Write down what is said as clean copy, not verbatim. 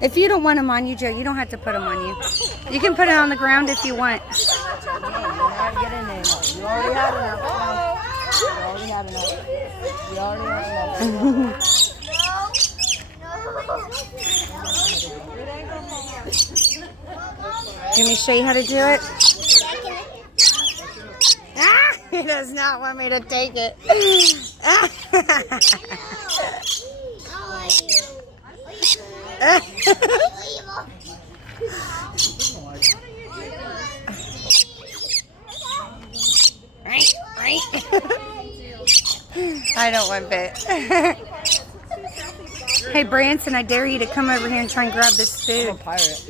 If you don't want them on you, Joe, you don't have to put them on you. You can put it on the ground if you want. Yeah, you're not getting in. You already had enough. You already had enough. You already had enough. Let me show you how to do it. Ah, he does not want me to take it. I don't want bit. Hey Branson, I dare you to come over here and try and grab this I'm a food. pirate.